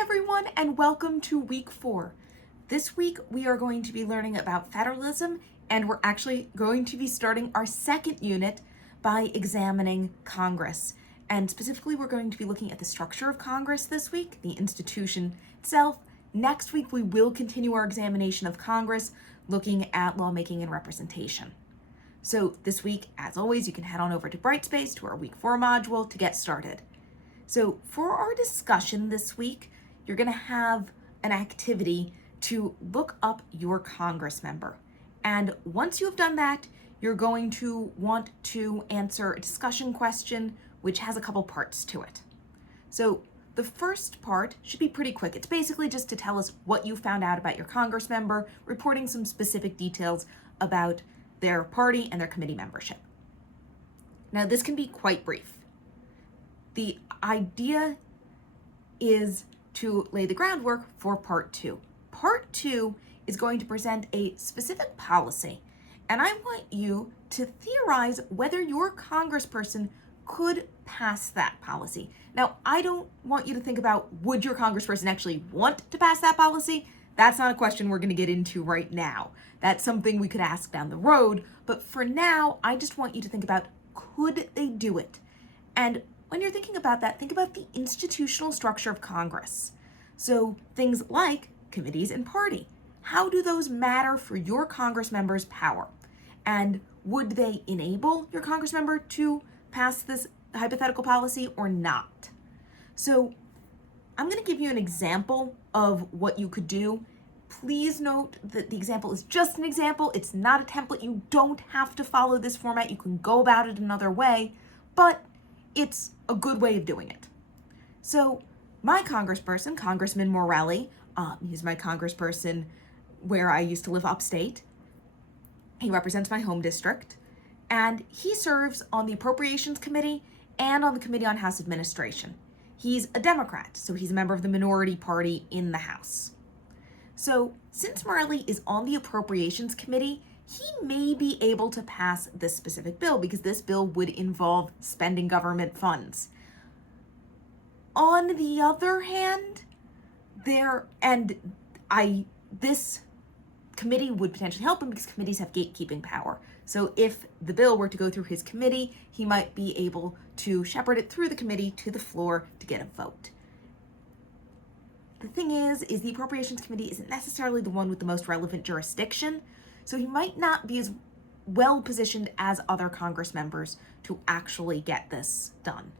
everyone, and welcome to week 4. This week we are going to be learning about federalism, and we're actually going to be starting our second unit by examining Congress. And specifically, we're going to be looking at the structure of Congress this week, the institution itself. Next week, we will continue our examination of Congress, looking at lawmaking and representation. So this week, as always, you can head on over to Brightspace to our week 4 module to get started. So for our discussion this week, you're going to have an activity to look up your Congress member. And once you have done that, you're going to want to answer a discussion question, which has a couple parts to it. So the first part should be pretty quick. It's basically just to tell us what you found out about your Congress member, reporting some specific details about their party and their committee membership. Now, this can be quite brief. The idea is to lay the groundwork for part 2. Part 2 is going to present a specific policy, and I want you to theorize whether your congressperson could pass that policy. Now, I don't want you to think about would your congressperson actually want to pass that policy. That's not a question we're going to get into right now. That's something we could ask down the road, but for now, I just want you to think about could they do it? And when you're thinking about that, think about the institutional structure of Congress. So things like committees and party. How do those matter for your Congress member's power? And would they enable your Congress member to pass this hypothetical policy or not? So I'm going to give you an example of what you could do. Please note that the example is just an example. It's not a template. You don't have to follow this format. You can go about it another way, but it's a good way of doing it. So my congressperson, Congressman Morelli, he's my congressperson where I used to live upstate. He represents my home district, and he serves on the Appropriations Committee and on the Committee on House Administration. He's a Democrat, so he's a member of the minority party in the House. So since Morelli is on the Appropriations Committee, he may be able to pass this specific bill because this bill would involve spending government funds. On the other hand, this committee would potentially help him because committees have gatekeeping power. So if the bill were to go through his committee, he might be able to shepherd it through the committee to the floor to get a vote. The thing is the Appropriations Committee isn't necessarily the one with the most relevant jurisdiction, so he might not be as well positioned as other Congress members to actually get this done.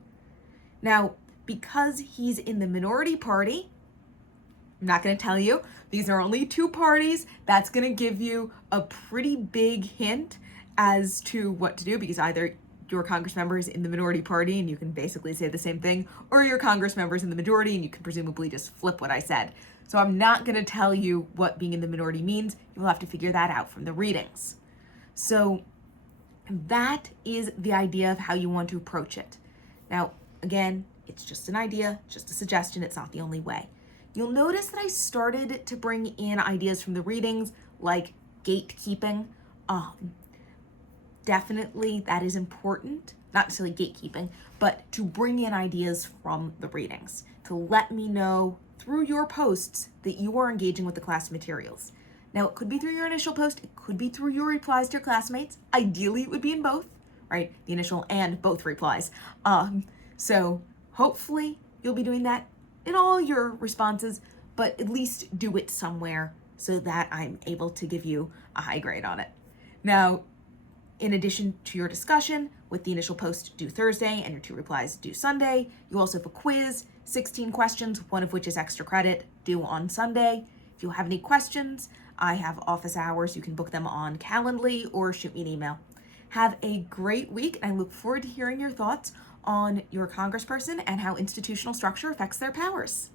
Now, because he's in the minority party, I'm not going to tell you, these are only 2 parties. That's going to give you a pretty big hint as to what to do, because either your Congress member is in the minority party and you can basically say the same thing, or your Congress member is in the majority and you can presumably just flip what I said. So I'm not going to tell you what being in the minority means. You'll have to figure that out from the readings. So that is the idea of how you want to approach it. Now, again, it's just an idea, just a suggestion. It's not the only way. You'll notice that I started to bring in ideas from the readings like gatekeeping. Definitely that is important, not necessarily gatekeeping, but to bring in ideas from the readings, to let me know through your posts that you are engaging with the class materials. Now, it could be through your initial post, it could be through your replies to your classmates. Ideally, it would be in both, right? The initial and both replies. So hopefully you'll be doing that in all your responses, but at least do it somewhere so that I'm able to give you a high grade on it. Now, in addition to your discussion, with the initial post due Thursday and your 2 replies due Sunday, you also have a quiz, 16 questions, one of which is extra credit, due on Sunday. If you have any questions, I have office hours. You can book them on Calendly or shoot me an email. Have a great week, and I look forward to hearing your thoughts on your congressperson and how institutional structure affects their powers.